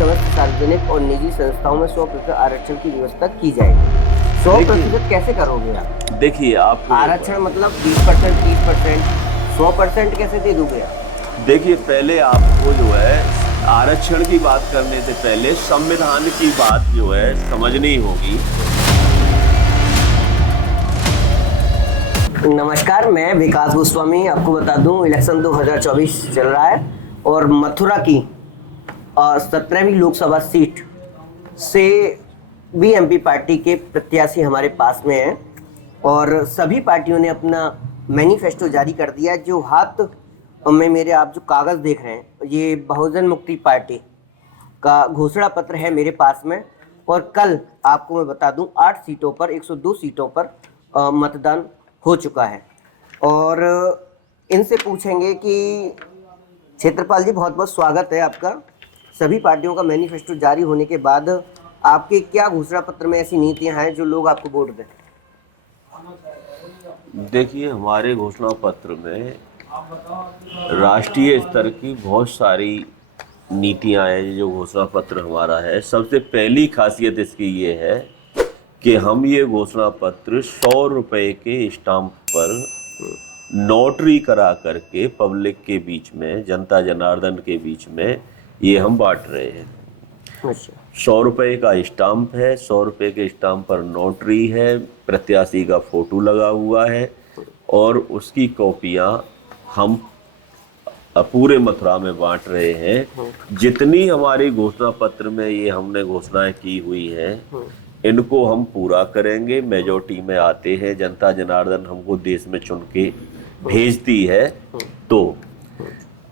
समस्त सार्वजनिक और निजी संस्थाओं में 100% आरक्षण की व्यवस्था की जाएगी। 100% कैसे करोगे आप? देखिए आप आरक्षण मतलब 20%, 30%, 100% कैसे दे दोगे आप? देखिए, पहले आपको जो है आरक्षण की बात करने से पहले संविधान की बात जो है समझनी होगी। नमस्कार, मैं विकास गोस्वामी। आपको बता दूं, इलेक्शन 2024 चल रहा है और मथुरा की 17वीं लोकसभा सीट से बीएमपी पार्टी के प्रत्याशी हमारे पास में हैं और सभी पार्टियों ने अपना मैनिफेस्टो जारी कर दिया है। जो हाथ में मेरे आप जो कागज़ देख रहे हैं, ये बहुजन मुक्ति पार्टी का घोषणा पत्र है मेरे पास में। और कल आपको मैं बता दूं 8 सीटों पर 102 सीटों पर मतदान हो चुका है। और इनसे पूछेंगे कि क्षेत्रपाल जी, बहुत बहुत स्वागत है आपका। सभी पार्टियों का मैनिफेस्टो जारी होने के बाद आपके क्या घोषणा पत्र में ऐसी नीतियां हैं जो लोग आपको वोट दें? देखिए, हमारे घोषणा पत्र में राष्ट्रीय स्तर की बहुत सारी नीतियां हैं। जो घोषणा पत्र हमारा है, सबसे पहली खासियत इसकी ये है कि हम ये घोषणा पत्र 100 रुपए के स्टाम्प पर नोटरी करा करके पब्लिक के बीच में, जनता जनार्दन के बीच में ये हम बांट रहे हैं। अच्छा, 100 रुपए का स्टाम्प है, 100 रुपए के स्टाम्प पर नोटरी है, प्रत्याशी का फोटो लगा हुआ है और उसकी कॉपियां हम पूरे मथुरा में बांट रहे हैं। जितनी हमारी घोषणा पत्र में ये हमने घोषणाएं की हुई हैं, इनको हम पूरा करेंगे। मेजॉरिटी में आते हैं, जनता जनार्दन हमको देश में चुन के भेजती है। तो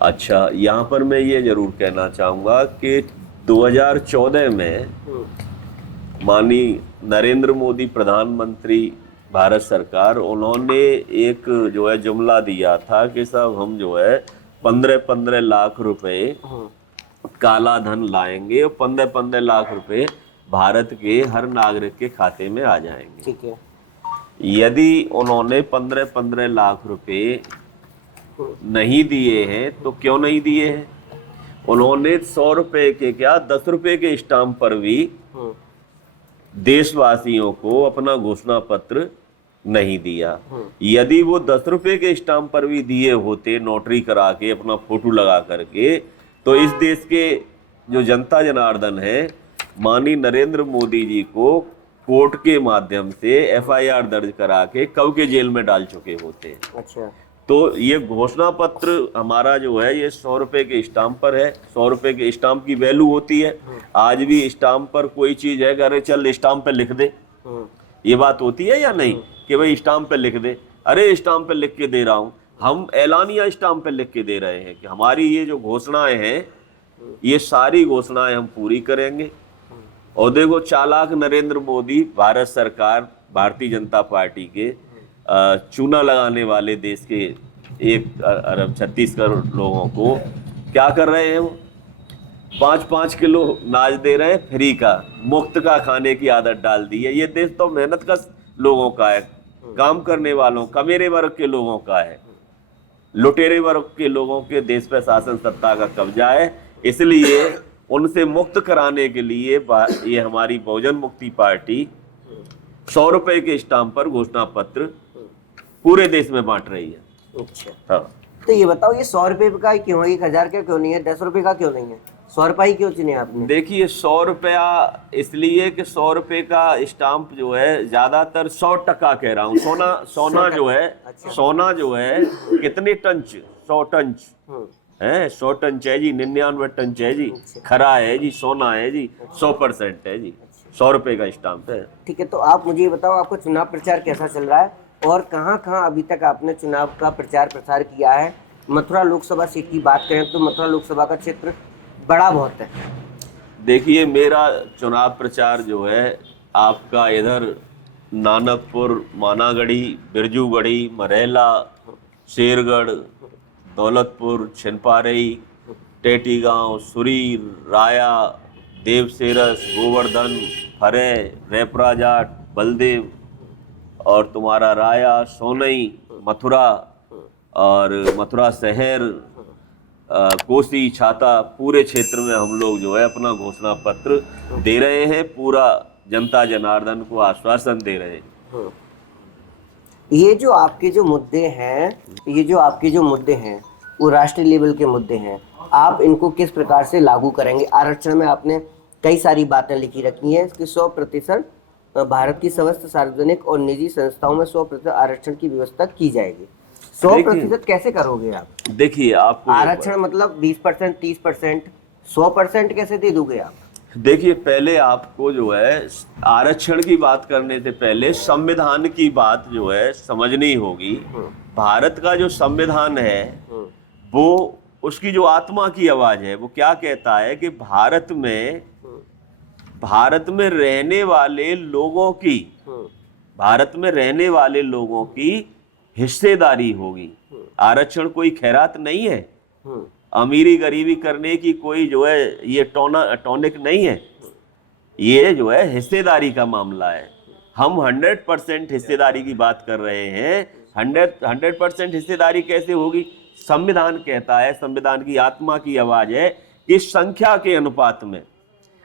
अच्छा, यहाँ पर मैं ये जरूर कहना चाहूँगा कि 2014 में माननीय नरेंद्र मोदी प्रधानमंत्री भारत सरकार, उन्होंने एक जो है जुमला दिया था कि साहब हम जो है 15-15 लाख रुपए काला धन लाएंगे और 15-15 लाख रुपए भारत के हर नागरिक के खाते में आ जाएंगे। ठीक है। यदि उन्होंने 15-15 लाख रुपए नहीं दिए हैं तो क्यों नहीं दिए हैं? उन्होंने 100 रुपए के क्या 10 रुपए के स्टाम्प पर भी देशवासियों को अपना घोषणा पत्र नहीं दिया। यदि वो 10 रुपए के स्टाम्प पर भी दिए होते, नोटरी करा के अपना फोटो लगा करके, तो इस देश के जो जनता जनार्दन है, माननीय नरेंद्र मोदी जी को कोर्ट के माध्यम से एफआईआर दर्ज करा के कब के जेल में डाल चुके होते। अच्छा, तो ये घोषणा पत्र हमारा जो है ये 100 रुपए के स्टाम्प पर है। 100 रुपए के स्टाम्प की वैल्यू होती है। आज भी स्टाम्प पर कोई चीज है, अरे चल स्टाम्प पे लिख दे, ये बात होती है या नहीं कि भाई स्टाम्प पे लिख दे? अरे स्टाम्प पे लिख के दे रहा हूँ, हम ऐलानिया स्टाम्प पे लिख के दे रहे हैं कि हमारी ये जो घोषणाएं हैं, ये सारी घोषणाएं हम पूरी करेंगे। और देखो, चालाक नरेंद्र मोदी, भारत सरकार, भारतीय जनता पार्टी के चूना लगाने वाले देश के 1 अरब 36 करोड़ लोगों को क्या कर रहे हैं? वो 5-5 किलो नाज दे रहे हैं फ्री का, मुफ्त का खाने की आदत डाल दी है। ये देश तो मेहनत का लोगों का है, काम करने वालों का, मेरे वर्ग के लोगों का है। लुटेरे वर्ग के लोगों के देश पे शासन सत्ता का कब्जा है। इसलिए उनसे मुक्त कराने के लिए ये हमारी बहुजन मुक्ति पार्टी 100 रुपए के स्टाम्प पर घोषणा पत्र पूरे देश में बांट रही है। अच्छा। हाँ, तो ये बताओ, ये 100 रुपये का क्यों है? 1000 का क्यों नहीं है? 10 रुपये का क्यों नहीं है? 100 रुपये ही क्यों चुने आपने? देखिए, 100 रुपया इसलिए कि 100 रुपए का स्टाम्प जो है, ज्यादातर 100% कह रहा हूँ, सोना जो है, अच्छा। सोना जो है कितने टंच, 100 टंच है, 100 टंच है जी, 99 टंच है जी, खरा है जी, सोना है जी, 100% है जी, 100 रुपए का स्टाम्प है। ठीक है, तो आप मुझे ये बताओ, आपका चुनाव प्रचार कैसा चल रहा है और कहाँ कहाँ अभी तक आपने चुनाव का प्रचार प्रसार किया है? मथुरा लोकसभा सीट की बात करें तो मथुरा लोकसभा का क्षेत्र बड़ा बहुत है। देखिए, मेरा चुनाव प्रचार जो है आपका इधर नानकपुर, मानागढ़ी, बिरजूगढ़ी, मरेला, शेरगढ़, दौलतपुर, छिनपारई, टेटी गांव, सुरीर, राया, देवसेरस, गोवर्धन, फरे, रेपरा जाट, बलदेव और तुम्हारा राया, सोनई, मथुरा और मथुरा शहर कोसी छाता पूरे क्षेत्र में हम लोग जो है अपना घोषणा पत्र दे रहे हैं, पूरा जनता जनार्दन को आश्वासन दे रहे हैं। ये जो आपके जो मुद्दे हैं वो राष्ट्रीय लेवल के मुद्दे हैं, आप इनको किस प्रकार से लागू करेंगे? आरक्षण में आपने कई सारी बातें लिखी रखी हैं कि 100% भारत की समस्त सार्वजनिक और निजी संस्थाओं में 100% आरक्षण की व्यवस्था की जाएगी। 100% कैसे करोगे आप? देखिए, आपको आरक्षण मतलब 20%, 30%, 100% कैसे दे दोगे आप? देखिए, पहले आपको जो है आरक्षण की बात करने से पहले संविधान की बात जो है समझनी होगी। भारत का जो संविधान है वो उसकी जो आत्मा की आवाज है वो क्या कहता है कि भारत में रहने वाले लोगों की हिस्सेदारी होगी। आरक्षण कोई खैरात नहीं है, अमीरी गरीबी करने की कोई जो है ये टॉनिक नहीं है, ये जो है हिस्सेदारी का मामला है। हम 100% हिस्सेदारी की बात कर रहे हैं। 100% हिस्सेदारी कैसे होगी? संविधान कहता है, संविधान की आत्मा की आवाज है कि संख्या के अनुपात में,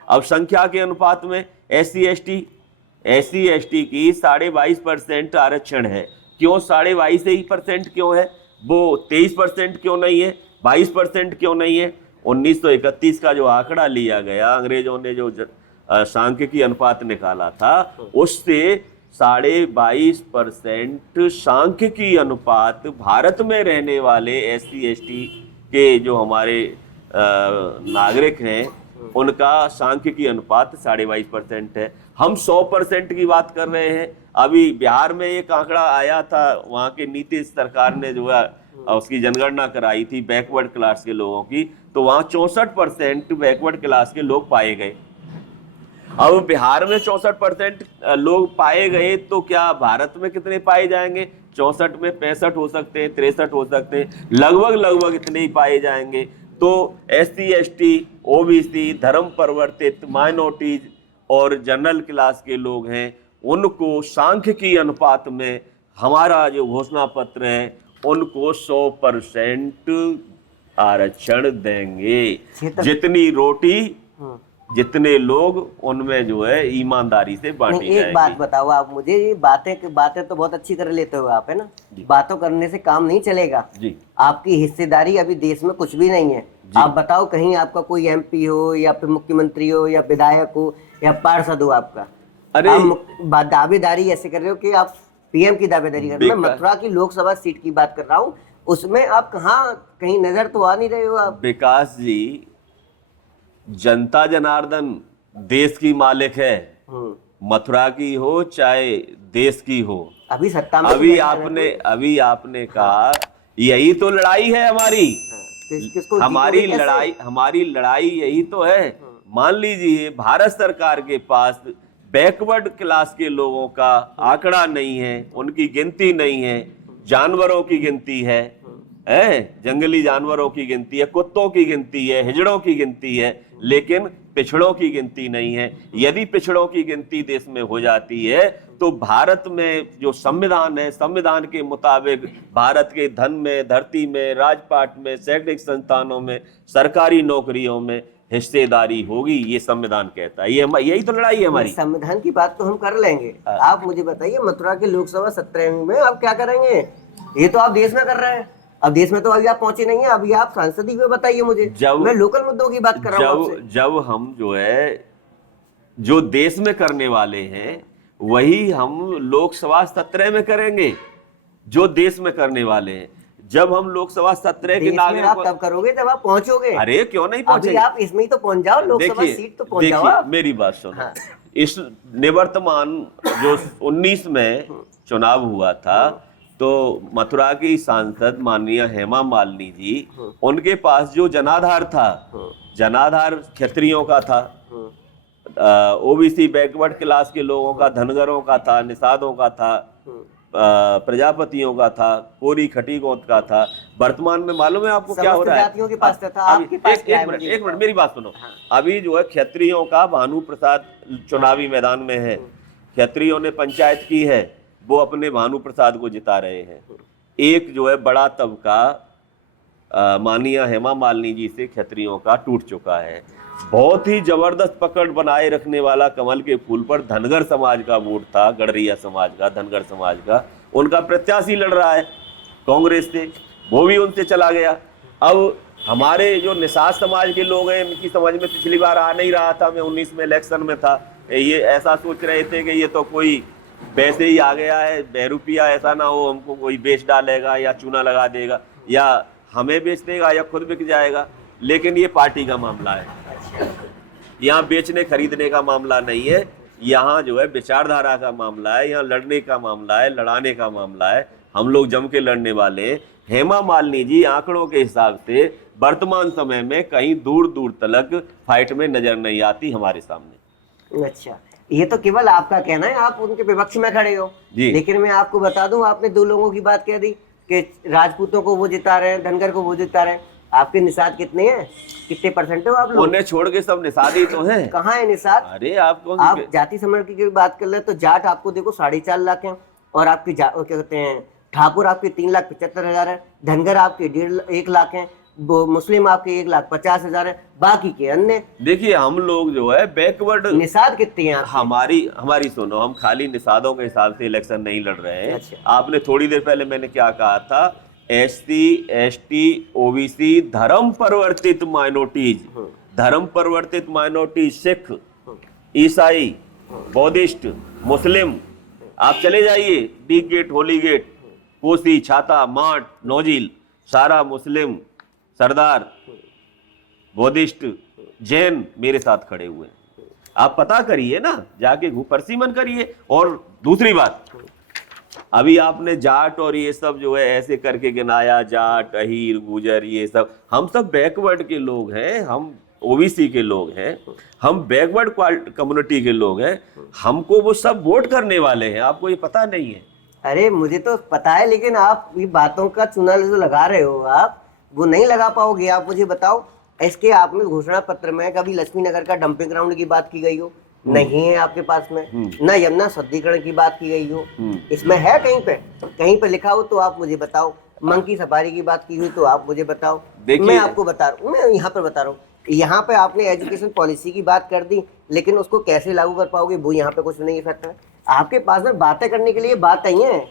अब संख्या के अनुपात में SC ST की 22.5% आरक्षण है। क्यों 22.5% क्यों है? वो 23% क्यों नहीं है? 22% क्यों नहीं है? 1931 का जो आंकड़ा लिया गया, अंग्रेजों ने जो सांख्यिकी अनुपात निकाला था, उससे 22.5% सांख्यिकी अनुपात भारत में रहने वाले SC ST के जो हमारे नागरिक हैं उनका सांख्यिकी अनुपात 22.5% है। हम 100% की बात कर रहे हैं। अभी बिहार में एक आंकड़ा आया था, वहाँ के नीतीश सरकार ने जो है उसकी जनगणना कराई थी बैकवर्ड क्लास के लोगों की, तो वहाँ 64% बैकवर्ड क्लास के लोग पाए गए। अब बिहार में 64% लोग पाए गए तो क्या भारत में कितने पाए जाएंगे? 64 में 65 हो सकते हैं, 63 हो सकते हैं, लगभग इतने ही पाए जाएंगे। तो SC ST OBC धर्म परिवर्तित माइनॉरिटीज और जनरल क्लास के लोग हैं, उनको सांख्यिकी अनुपात में हमारा जो घोषणा पत्र है उनको 100% आरक्षण देंगे। जितनी रोटी जितने लोग, उनमें जो है ईमानदारी से बांटी जाएगी। एक बात बताओ आप मुझे, ये बातें तो बहुत अच्छी कर लेते हो आप, है ना? बातों करने से काम नहीं चलेगा जी। आपकी हिस्सेदारी अभी देश में कुछ भी नहीं है। आप बताओ, कहीं आपका कोई MP हो या फिर मुख्यमंत्री हो या विधायक हो या पार्षद हो आपका, अरे आप दावेदारी ऐसे कर रहे हो कि आप PM की दावेदारी कर रहे हो। मैं मथुरा की लोकसभा सीट की बात कर रहा हूँ, उसमें आप कहीं नजर तो आ नहीं रहे हो आप। विकास जी, जनता जनार्दन देश की मालिक है, मथुरा की हो चाहे देश की हो। अभी सत्ता में अभी आपने कहा यही तो लड़ाई है हमारी। हमारी लड़ाई यही तो है। मान लीजिए भारत सरकार के पास बैकवर्ड क्लास के लोगों का आंकड़ा नहीं है, उनकी गिनती नहीं है, जानवरों की गिनती है, जंगली जानवरों की गिनती है, कुत्तों की गिनती है, हिजड़ों की गिनती है, लेकिन पिछड़ों की गिनती नहीं है। यदि पिछड़ों की गिनती देश में हो जाती है तो भारत में जो संविधान है, संविधान के मुताबिक भारत के धन में, धरती में, राजपाट में, शैक्षणिक संस्थानों में, सरकारी नौकरियों में हिस्सेदारी होगी। ये संविधान कहता है। यही तो लड़ाई है हमारी। संविधान की बात तो हम कर लेंगे। आप मुझे बताइए, मथुरा की लोकसभा 17वीं में आप क्या करेंगे? ये तो आप देश में कर रहे हैं। अब देश में तो अभी आप पहुंचे नहीं है, अभी आप सांसद ही में बताइए मुझे। मैं लोकल मुद्दों की बात कर रहा हूं आपसे। जब हम जो है जो देश में करने वाले हैं वही हम लोकसभा 17 में करेंगे, जो देश में करने वाले हैं। जब हम लोकसभा 17 के नागरिक आप तब करोगे जब आप पहुंचोगे। अरे क्यों नहीं पहुंचे? अभी आप इसमें ही तो पहुंच जाओ, लोकसभा सीट तो पहुंच जाओ। मेरी बात सुनो। हाँ। इस निवर्तमान जो 19 में चुनाव हुआ था, तो मथुरा की सांसद माननीय हेमा मालिनी जी, उनके पास जो जनाधार था, जनाधार क्षत्रियों का था, OBC बैकवर्ड क्लास के लोगों का, धनगरों का था, निषादों का था, प्रजापतियों का था, कोरी खटी गोत का था। वर्तमान में मालूम है आपको क्या हो रहा है? जातियों के पास था। आपके पास एक मिनट मेरी बात सुनो। अभी जो है क्षत्रियों का भानु प्रसाद चुनावी मैदान में है। क्षत्रियों ने पंचायत की है, वो अपने भानु प्रसाद को जिता रहे हैं। एक जो है बड़ा तबका माननीय हेमा मालिनी जी से क्षत्रियों का टूट चुका है। बहुत ही जबरदस्त पकड़ बनाए रखने वाला कमल के फूल पर धनगर समाज का वोट था, गडरिया समाज का, धनगर समाज का, उनका प्रत्याशी लड़ रहा है कांग्रेस से, वो भी उनसे चला गया। अब हमारे जो निषाद समाज के लोग हैं, इनकी समझ में पिछली बार आ नहीं रहा था, मैं 19 में इलेक्शन में था, ये ऐसा सोच रहे थे कि ये तो कोई वैसे ही आ गया है, बहरूपिया, ऐसा ना हो हमको कोई बेच डालेगा या चूना लगा देगा या हमें बेच देगा या खुद बिक जाएगा। लेकिन ये पार्टी का मामला है, यहाँ बेचने खरीदने का मामला नहीं है, यहाँ जो है विचारधारा का मामला है, यहाँ लड़ने का मामला है, लड़ाने का मामला है। हम लोग जम के लड़ने वाले हैं। हेमा मालिनी जी आंकड़ों के हिसाब से वर्तमान समय में कहीं दूर दूर तक फाइट में नजर नहीं आती हमारे सामने। अच्छा, ये तो केवल आपका कहना है, आप उनके विपक्ष में खड़े हो जी। लेकिन मैं आपको बता दूं, आपने दो लोगों की बात कह दी कि राजपूतों को वो जिता रहे हैं, धनगर को वो जिता रहे हैं। आपके निषाद कितने हैं, कितने परसेंट हो आप लोग? उन्हें छोड़ के सब निषादी तो हैं। कहाँ है निषाद? अरे आप कौन आप जाति समर्पण की बात कर रहे हैं तो जाट आपको देखो 4.5 लाख है, और आपकी क्या कहते हैं ठाकुर आपके 3,75,000 है, धनगर आपके 1.5 लाख है, वो मुस्लिम आपके 1,50,000 है, बाकी के अन्य। देखिए हम लोग जो है बैकवर्ड। निषाद कितने हैं? हमारी सुनो, हम खाली निषादों के हिसाब से इलेक्शन नहीं लड़ रहे हैं। अच्छा। आपने थोड़ी देर पहले मैंने क्या कहा था, SC ST OBC धर्म परिवर्तित माइनॉरिटीज, धर्म परिवर्तित माइनॉरिटी, सिख, ईसाई, बौद्धिस्ट, मुस्लिम, आप चले जाइए D gate, Holi gate, Kosi, Chhata, Mat, नौजील, सारा मुस्लिम, सरदार, बौद्धिस्ट, जैन मेरे साथ खड़े हुए हैं। आप पता करिए ना, जाके परसिमन करिए। और दूसरी बात, अभी आपने जाट और ये सब जो है ऐसे करके गिनाया, जाट, अहीर, गुजर, ये सब, हम सब बैकवर्ड के लोग हैं, हम OBC के लोग हैं, हम बैकवर्ड कम्युनिटी के लोग हैं, हमको वो सब वोट करने वाले हैं। आपको ये पता नहीं है? अरे मुझे तो पता है, लेकिन आप ये बातों का चुना जो लगा रहे हो आप वो नहीं लगा पाओगे। आप मुझे बताओ, इसके आपने घोषणा पत्र में कभी लक्ष्मी नगर का डंपिंग ग्राउंड की बात की गई हो? नहीं है आपके पास में। ना यमुना शुद्धिकरण की बात की गई हो, इसमें है कहीं पे लिखा हो तो आप मुझे बताओ। मंकी सफारी की बात की हुई तो आप मुझे बताओ। मैं आपको बता रहा हूँ, मैं यहाँ पर बता रहा हूँ, यहाँ पे आपने एजुकेशन पॉलिसी की बात कर दी, लेकिन उसको कैसे लागू कर पाओगे वो यहाँ पे कुछ नहीं फैक्टर है। आपके पास में बातें करने के लिए बात नहीं है,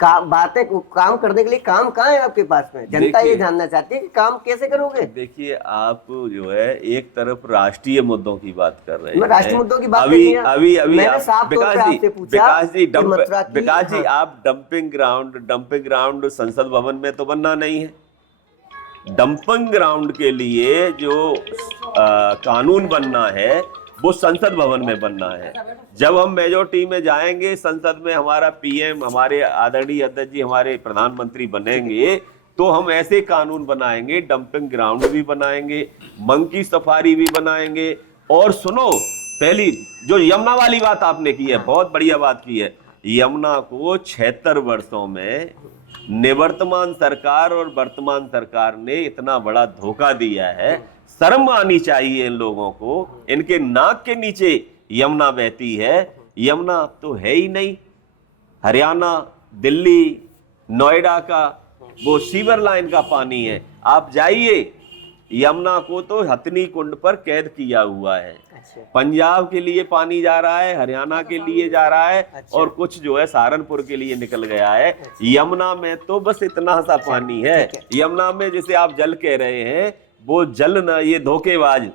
बातें काम करने के लिए काम कहाँ है आपके पास में? जनता ये जानना चाहती है कि काम कैसे करोगे। देखिए आप जो है एक तरफ राष्ट्रीय मुद्दों की बात कर रहे हैं, मैं राष्ट्रीय मुद्दों की बात अभी विकास जी आप डंपिंग ग्राउंड संसद भवन में तो बनना नहीं है। डंपिंग ग्राउंड के लिए जो कानून बनना है वो संसद भवन में बनना है। जब हम मेजोरिटी में जाएंगे संसद में, हमारा PM, हमारे आदरणीय अध्यक्ष जी, हमारे प्रधानमंत्री बनेंगे, तो हम ऐसे कानून बनाएंगे, डंपिंग ग्राउंड भी बनाएंगे, मंकी सफारी भी बनाएंगे। और सुनो, पहली जो यमुना वाली बात आपने की है, बहुत बढ़िया बात की है। यमुना को 76 वर्षों में निवर्तमान सरकार और वर्तमान सरकार ने इतना बड़ा धोखा दिया है। शर्म आनी चाहिए इन लोगों को। इनके नाक के नीचे यमुना बहती है। यमुना अब तो है ही नहीं। हरियाणा, दिल्ली, नोएडा का वो सीवर लाइन का पानी है। आप जाइए, यमुना को तो हथनी कुंड पर कैद किया हुआ है। पंजाब के लिए पानी जा रहा है, हरियाणा के लिए जा रहा है, और कुछ जो है सहारनपुर के लिए निकल गया है। यमुना में तो बस इतना सा पानी है। यमुना में जिसे आप जल कह रहे हैं, वो जल ना, ये धोखेबाज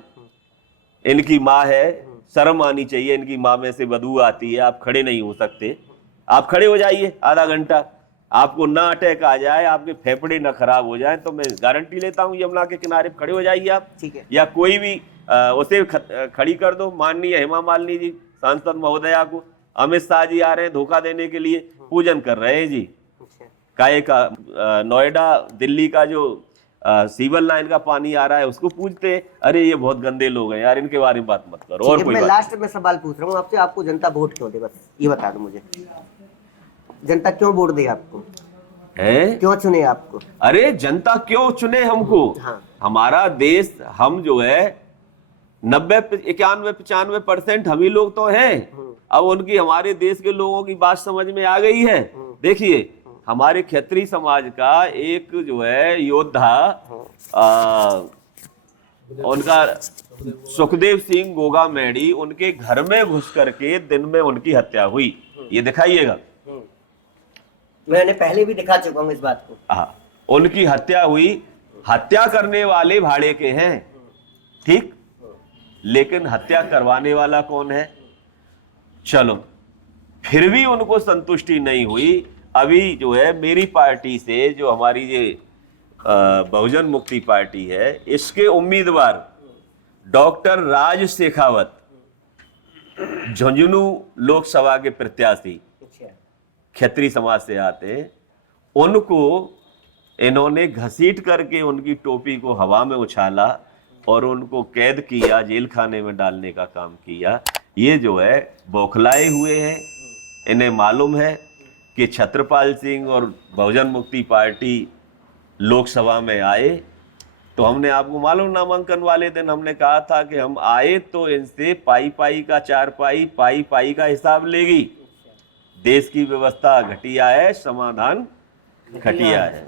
इनकी माँ है। शर्म आनी चाहिए, इनकी माँ में से बदबू आती है। आप खड़े नहीं हो सकते, आप खड़े हो जाइए आधा घंटा, आपको ना अटैक आ जाए, आपके फेफड़े ना खराब हो जाए, तो मैं गारंटी लेता हूँ यमुना के किनारे खड़े हो जाइए आप। ठीक है, या कोई भी उसे खड़ी कर दो। माननीय हेमा मालिनी जी सांसद महोदया को अमित शाह जी आ रहे हैं धोखा देने के लिए, पूजन कर रहे हैं जी। काहे का नोएडा दिल्ली का जो सीवर लाइन का पानी आ रहा है उसको पूछते हैं। अरे ये बहुत गंदे लोग हैं यार, इनके बारे में बात मत करो। और कोई मैं लास्ट में सवाल पूछ रहा हूँ आपसे, आपको जनता वोट क्यों दे, बस ये बता दो मुझे। जनता क्यों वोट दे आपको, है क्यों चुने आपको? अरे जनता क्यों चुने हमको? हाँ। हमारा देश, हम जो है 90, 91, 95% हम ही लोग तो हैं। अब उनकी, हमारे देश के लोगों की बात समझ में आ गई है। देखिए हमारे क्षत्रिय समाज का एक जो है योद्धा उनका सुखदेव सिंह गोगा मैडी, उनके घर में घुस करके दिन में उनकी हत्या हुई। ये दिखाइएगा। मैंने पहले भी दिखा चुका हूँ इस बात को। हाँ, उनकी हत्या हुई। हत्या करने वाले भाड़े के हैं, ठीक, लेकिन हत्या करवाने वाला कौन है? चलो, फिर भी उनको संतुष्टि नहीं हुई। अभी जो है मेरी पार्टी से, जो हमारी ये बहुजन मुक्ति पार्टी है, इसके उम्मीदवार डॉक्टर राज शेखावत, झुंझुनू लोकसभा के प्रत्याशी, क्षत्रिय समाज से आते, उनको इन्होंने घसीट करके उनकी टोपी को हवा में उछाला और उनको कैद किया, जेल खाने में डालने का काम किया। ये जो है बौखलाए हुए हैं। इन्हें मालूम है कि छत्रपाल सिंह और बहुजन मुक्ति पार्टी लोकसभा में आए, तो हमने, आपको मालूम, नामांकन वाले दिन हमने कहा था कि हम आए तो इनसे पाई पाई का 4 पाई, पाई पाई का हिसाब लेगी। देश की व्यवस्था घटिया है, समाधान घटिया है।